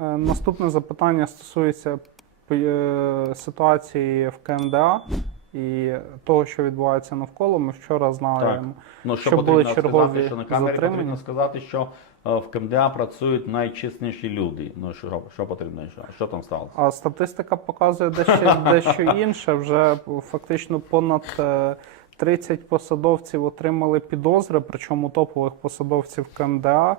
Е, Наступне запитання стосується е, ситуації в КМДА і того, що відбувається навколо. Ми вчора знаємо. Ну, Що що були чергові сказати, що на камері затримання? потрібно сказати, що е, в КМДА працюють найчесніші люди. Ну що, що потрібно ще? Що там сталося? А статистика показує дещо, дещо інше. Вже фактично понад е, 30 посадовців отримали підозри, причому топових посадовців КМДА.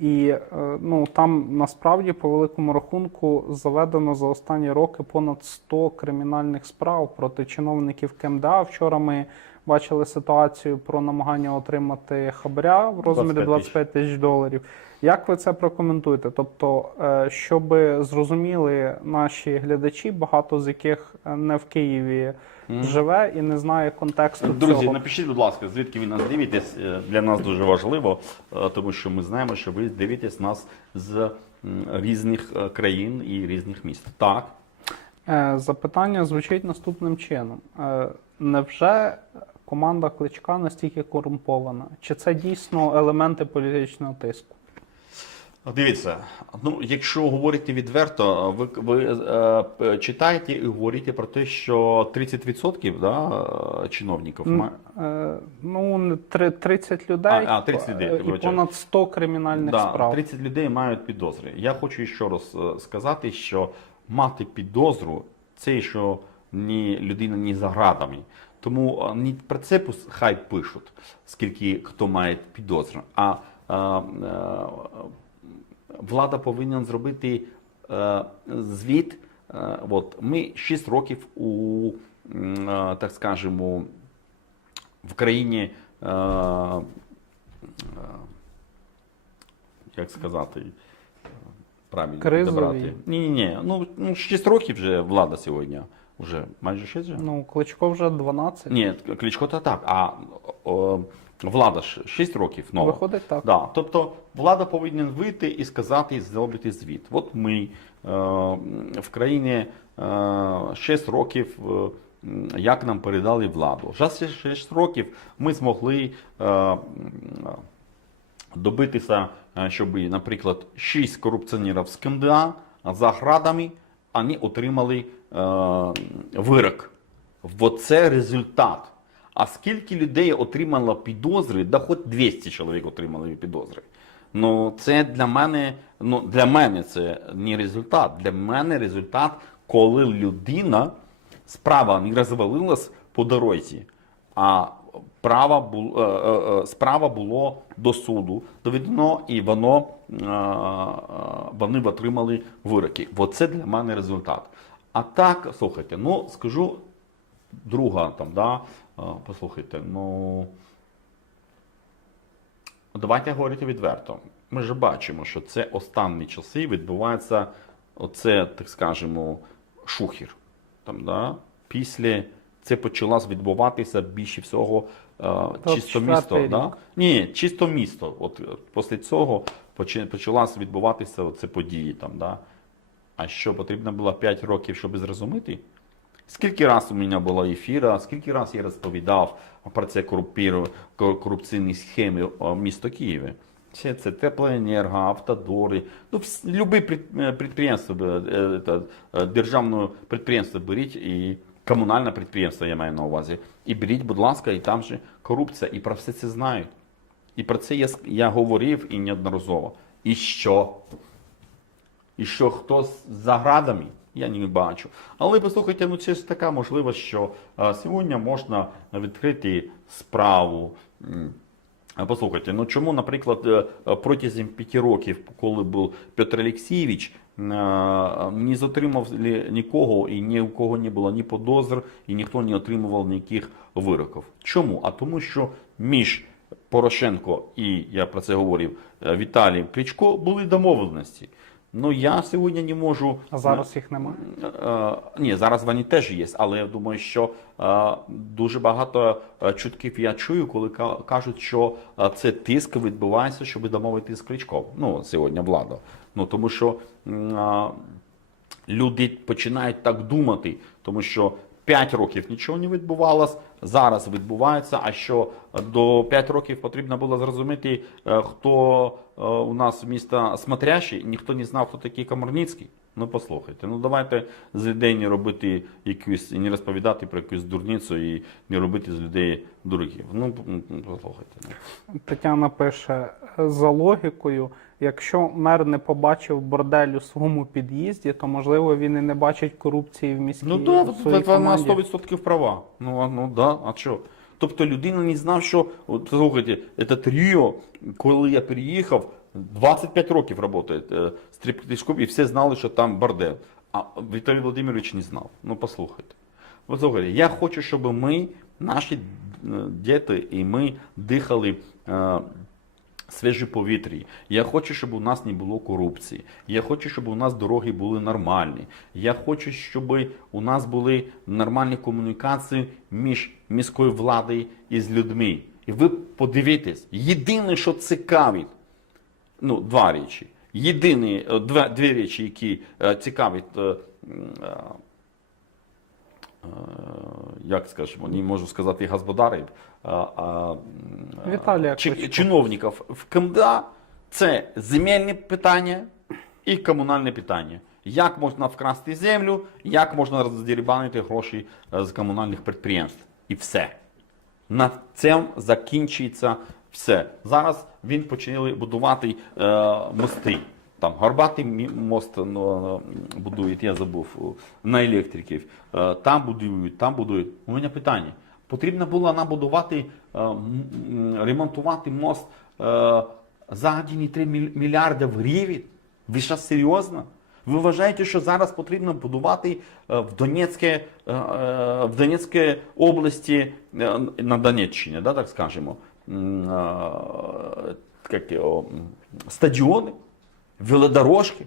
І е, ну, там насправді по великому рахунку заведено за останні роки понад 100 кримінальних справ проти чиновників КМДА. Вчора ми бачили ситуацію про намагання отримати хабаря в розмірі 25 тисяч. 25 тисяч доларів. Як ви це прокоментуєте? Тобто, е, щоб зрозуміли наші глядачі, багато з яких е, не в Києві живе і не знає контексту Друзі, цього. напишіть, будь ласка, звідки ви нас дивитесь. Е, Для нас дуже важливо, е, тому що ми знаємо, що ви дивитесь нас з різних е, країн і різних міст. Так. Запитання звучить наступним чином: невже команда Кличка настільки корумпована? Чи це дійсно елементи політичного тиску? Дивіться, ну якщо говорити відверто, ви, ви е, читаєте і говорите про те, що 30% да, е, чиновників М, ма- е, Ну, не три- 30 людей, А, а, 30 людей, е, і понад 100 кримінальних Да, справ. 30 людей мають підозри. Я хочу ще раз сказати, що мати підозру це що ні людина ні за градами. Тому не про це хай пишуть, скільки хто має підозру. А е, е, влада повинна зробити е, звіт. Е, от, ми 6 років у, е, так скажемо, в країні. Як сказати, правильно підібрати. Ні, ні, ні. Ну, ну 6 років вже влада сьогодні. Вже майже 6 вже? Ну, Кличко вже 12. Ні, Кличко то так, а о, влада ж 6 років нова. Виходить так. Да. Тобто влада повинна вийти і сказати, і зробити звіт. От ми е, в країні е, 6 років, е, як нам передали владу. За 6 років ми змогли е, добитися, е, щоб, наприклад, 6 корупціонерів з КМДА за градами вони отримали е, вирок. Оце результат. А скільки людей отримало підозри, да хоч 200 чоловік отримали підозри. Ну, це для мене, ну, для мене це не результат. Для мене результат, коли людина справа не розвалилась по дорозі, а права бу, е, е, е, справа було до суду доведено, і воно, вони отримали вироки. Оце для мене результат. А так, слухайте, ну скажу друга там, да, послухайте, ну. Давайте говорити відверто. Ми ж бачимо, що це останні часи відбувається оце, так скажемо, шухір. Там, да? Після це почалось відбуватися більше всього е, чисто місто. Да? Ні, чисто місто. От після цього почалось відбуватися оце події. Там, да? А що потрібно було 5 років, щоб зрозуміти? Скільки раз у мене було ефіра, скільки раз я розповідав про це корупційні схеми міста Києві. Це, це теплоенерго, автодори, ну, любі е, підприємства, е, е, е, державне підприємство беріть і комунальне підприємство, я маю на увазі. І беріть, будь ласка, і там же корупція, і про все це знають. І про це я, я говорив і неодноразово. І що? І що хто з- за градами, я не бачу. Але послухайте, ну це ж така можливість, що е, сьогодні можна відкрити справу. Послухайте, ну чому, наприклад, е, е, протягом п'яти років, коли був Петр Олексійович, не затримав нікого і ні у кого не було ні подозр, і ніхто не отримував ніяких вироків. Чому? А тому, що між Порошенко і я про це говорив Віталієм Кличко були домовленості. Ну я сьогодні не можу А зараз їх немає. Е, Ні, зараз вони теж є, але я думаю, що е, дуже багато е, чутків я чую, коли кажуть, що е, це тиск відбувається, щоб домовити з Кличком. Ну, сьогодні влада. Ну тому що люди починають так думати, тому що 5 років нічого не відбувалось, зараз відбувається. А що до 5 років потрібно було зрозуміти, е, хто е, у нас місто смотрящий, ніхто не знав, хто такий Комарницький. Ну послухайте, ну давайте з людей не робити якусь, не розповідати про якусь дурницю і не робити з людей дуриків. Ну послухайте. ну. Тетяна пише: за логікою, якщо мер не побачив бордель у своєму під'їзді, то можливо він і не бачить корупції в міській Ну так, в своїй це на команді. 100% права. Ну, а- ну да, а що? Тобто людина не знав, що от, слухайте, це тріо, коли я приїхав, 25 років працює е, стриптизкоп, і всі знали, що там бордель. А Віталій Володимирович не знав. Ну послухайте. От слухайте, я хочу, щоб ми, наші е, діти, і ми дихали. е, свіже повітрі. Я хочу, щоб у нас не було корупції. Я хочу, щоб у нас дороги були нормальні. Я хочу, щоб у нас були нормальні комунікації між міською владою і з людьми. І ви подивитесь, єдине, що цікавить, ну, два речі. Єдині е, дві речі, які е, цікавить. Е, як скажемо, не можу сказати господарів, а, Віталія чи- чиновників в КМДА, це земельні питання і комунальне питання. Як можна вкрасти землю, як можна роздерибанити гроші е, з комунальних підприємств. І все. На цьому закінчується все. Зараз він почали будувати е, мости. Там Горбатий мост ну, будують, я забув, на електриків. Е, там будують, там будують. У мене питання. Потрібно було нам будувати, е, ремонтувати мост за 1,3 міль- мільярда гривень? Ви що, серйозно? Ви вважаєте, що зараз потрібно будувати в Донецьке, в Донецькій області на Донеччині, да, так скажемо, стадіони, велодорожки?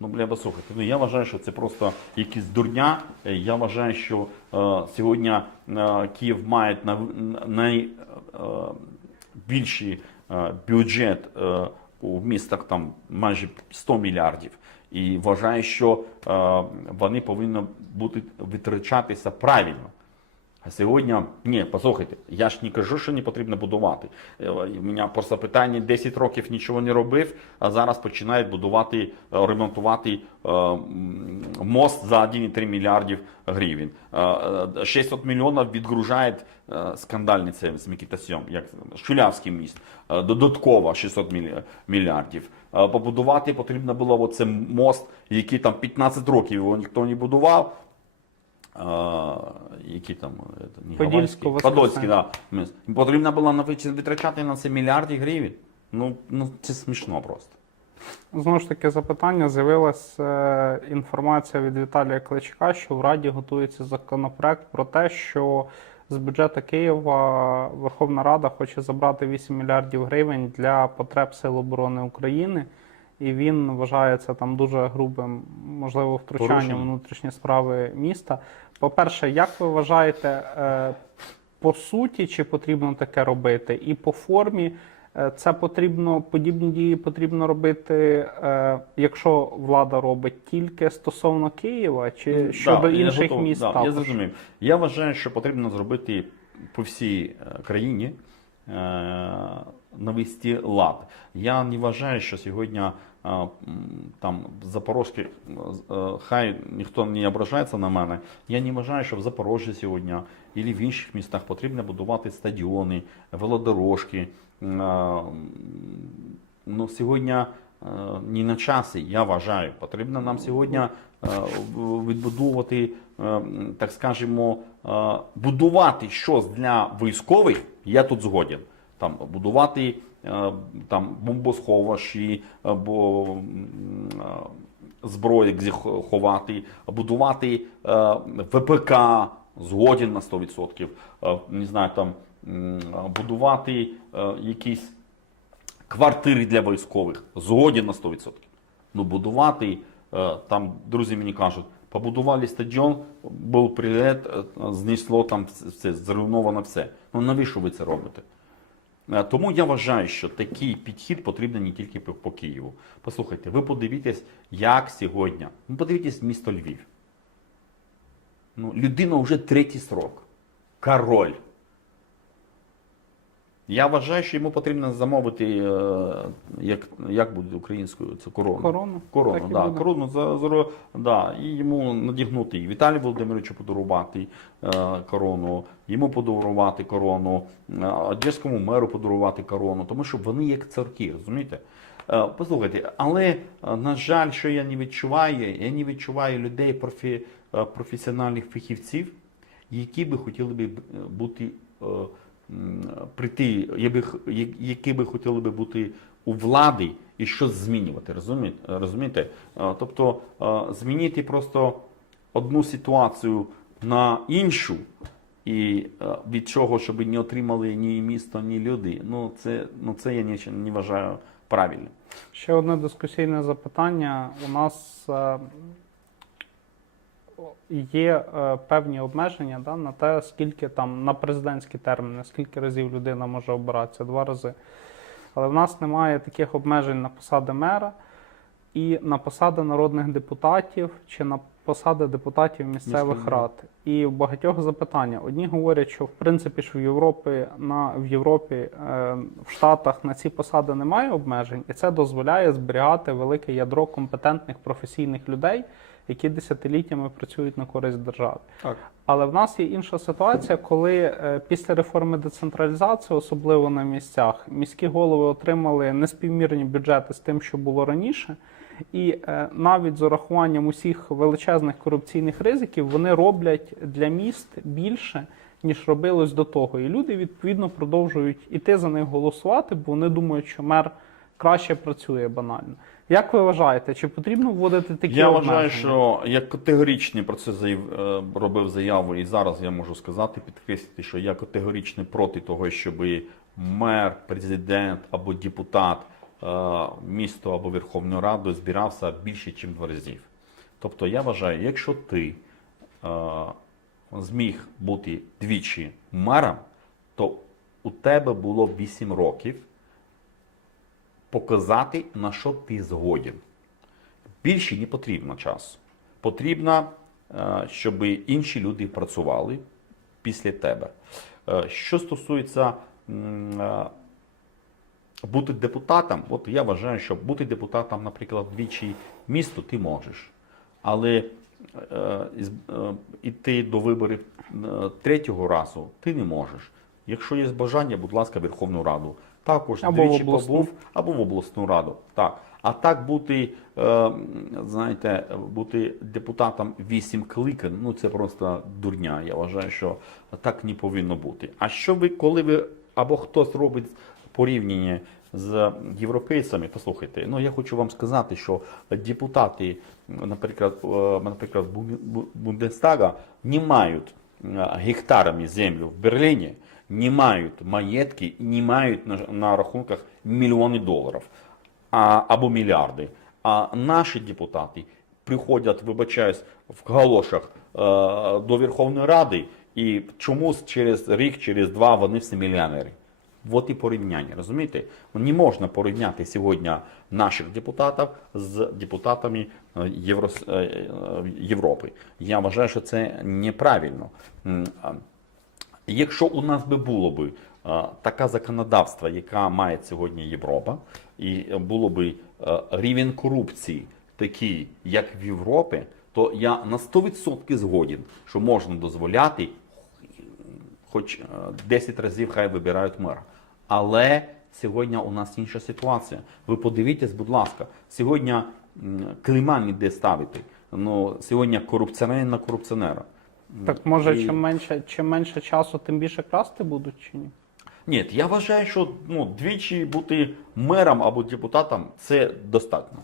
Ну, бля, послухайте, ну я вважаю, що це просто якісь дурня. Е, Я вважаю, що е, сьогодні е, Київ має найбільший е, бюджет е, у містах там майже 100 мільярдів. І вважаю, що е, вони повинні бути витрачатися правильно. Сьогодні, ні, послухайте, я ж не кажу, що не потрібно будувати. Е, У мене просто питання 10 років нічого не робив, а зараз починають будувати, е, ремонтувати е, мост за 1,3 мільярдів гривень. Е, е, 600 мільйонів відгружає е, скандальний це з Микитасьом, як Шулявський міст, додатково 600 мільярдів. Побудувати потрібно було оце мост, який там 15 років його ніхто не будував. А, які там не Подільського Подольський, да. Потрібно було витрачати на це мільярди гривень. Ну, ну це смішно просто. Знову ж таки, запитання з'явилася е, інформація від Віталія Кличка, що в Раді готується законопроект про те, що з бюджету Києва Верховна Рада хоче забрати 8 мільярдів гривень для потреб Сил оборони України. І він вважає це там дуже грубим, можливо, втручанням внутрішні справи міста. По-перше, як ви вважаєте, е, по суті, чи потрібно таке робити? І по формі е, це потрібно, подібні дії потрібно робити, е, якщо влада робить тільки стосовно Києва, чи щодо Ну, Да, інших міст да, я зрозумів. Я вважаю, що потрібно зробити по всій країні навести лад. Я не вважаю, що сьогодні там в Запорожці, е, хай ніхто не ображається на мене. Я не вважаю, що в Запорожжі сьогодні і в інших містах потрібно будувати стадіони, велодорожки. Е, Ну, сьогодні е, не на часі, я вважаю. Потрібно нам сьогодні е, відбудовувати, е, так скажемо, е, будувати щось для військових, я тут згоден. Там будувати е, там бомбосховищі або е, зброї, ховати, будувати е, ВПК, згоден на 100%. Е, Не знаю, там будувати е, якісь квартири для військових, згоден на 100%. Ну, будувати, е, там друзі мені кажуть, побудували стадіон, був прилет, е, знесло там все, зруйновано все. Ну навіщо ви це робите? Е, Тому я вважаю, що такий підхід потрібен не тільки по, Києву. Послухайте, ви подивіться, як сьогодні. Ну, подивіться місто Львів. Ну, людина вже третій срок. Король. Я вважаю, що йому потрібно замовити, е, як, як буде українською, це корону. Корону. Корону, Так да, корону за, за, да, і йому надягнути і Віталію Володимировичу подарувати е, корону, йому подарувати корону, е, одеському меру подарувати корону, тому що вони як царки, розумієте? Е, послухайте, але на жаль, що я не відчуваю, я не відчуваю людей, профі, професіональних фахівців, які би хотіли е, бути е, прийти, які би хотіли би бути у влади і щось змінювати. Розумієте? Тобто змінити просто одну ситуацію на іншу. І від чого, щоб не отримали ні місто, ні люди. Ну це, ну це я не, не вважаю правильним. Ще одне дискусійне запитання. У нас е, є е, певні обмеження да, на те, скільки там на президентські терміни, скільки разів людина може обиратися, два рази. Але в нас немає таких обмежень на посади мера і на посади народних депутатів чи на посади депутатів місцевих рад. І в багатьох запитання. Одні говорять, що в принципі ж в Європі на в Європі е, в Штатах на ці посади немає обмежень, і це дозволяє зберігати велике ядро компетентних професійних людей, які десятиліттями працюють на користь держави. Так. Але в нас є інша ситуація, коли е, після реформи децентралізації, особливо на місцях, міські голови отримали неспівмірні бюджети з тим, що було раніше, і е, навіть з урахуванням усіх величезних корупційних ризиків вони роблять для міст більше. Ніж робилось до того, і люди відповідно продовжують іти за них голосувати, бо вони думають, що мер краще працює банально. Як ви вважаєте, чи потрібно вводити такі Я обмеження? вважаю, що я категоричний про це заяв, е, робив заяву, і зараз я можу сказати, підкреслити, що я категорично проти того, щоб мер, президент або депутат е, місто або Верховної Ради збирався більше, ніж два разів. Тобто я вважаю, якщо ти е, зміг бути двічі мером, то у тебе було 8 років показати, на що ти згоден. Більше не потрібно часу. Потрібно, е, щоб інші люди працювали після тебе. Е, Що стосується е, бути депутатом, от я вважаю, що бути депутатом, наприклад, двічі місто ти можеш. Але іти до виборів третього разу ти не можеш. Якщо є бажання, будь ласка, Верховну Раду. Також Або двічі побув, або в обласну раду. Так. А так бути, е, знаєте, бути депутатом вісім кликань, ну це просто дурня. Я вважаю, що так не повинно бути. А що ви, коли ви або хтось робить порівняння з європейцями, послухайте, ну я хочу вам сказати, що депутати, наприклад, е, наприклад, Бу- Бу- Бундестага не мають гектарами землю в Берліні, не мають маєтки, не мають на, на рахунках мільйони доларів а, або мільярди. А наші депутати приходять, вибачаюсь, в галошах е, до Верховної Ради, і чомусь через рік, через два вони всі мільйонери. От і порівняння, розумієте? Не можна порівняти сьогодні наших депутатів з депутатами е, Євро, е, е, Європи. Я вважаю, що це неправильно. Якщо у нас би було б таке законодавство, яке має сьогодні Європа, і було б е, рівень корупції такий, як в Європі, то я на 100% згоден, що можна дозволяти хоч е, 10 разів хай вибирають мера. Але сьогодні у нас інша ситуація. Ви подивіться, будь ласка, сьогодні м, клейма ніде ставити. Ну, сьогодні корупціонер на корупціонера. Так може, І- чим менше, чим менше часу, тим більше красти будуть чи ні? Ні, я вважаю, що ну, двічі бути мером або депутатом це достатньо.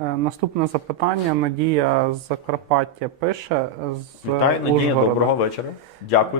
Е, Наступне запитання. Надія з Закарпаття пише з Вітаю, Надія, Ужгорода. доброго вечора. Дякую.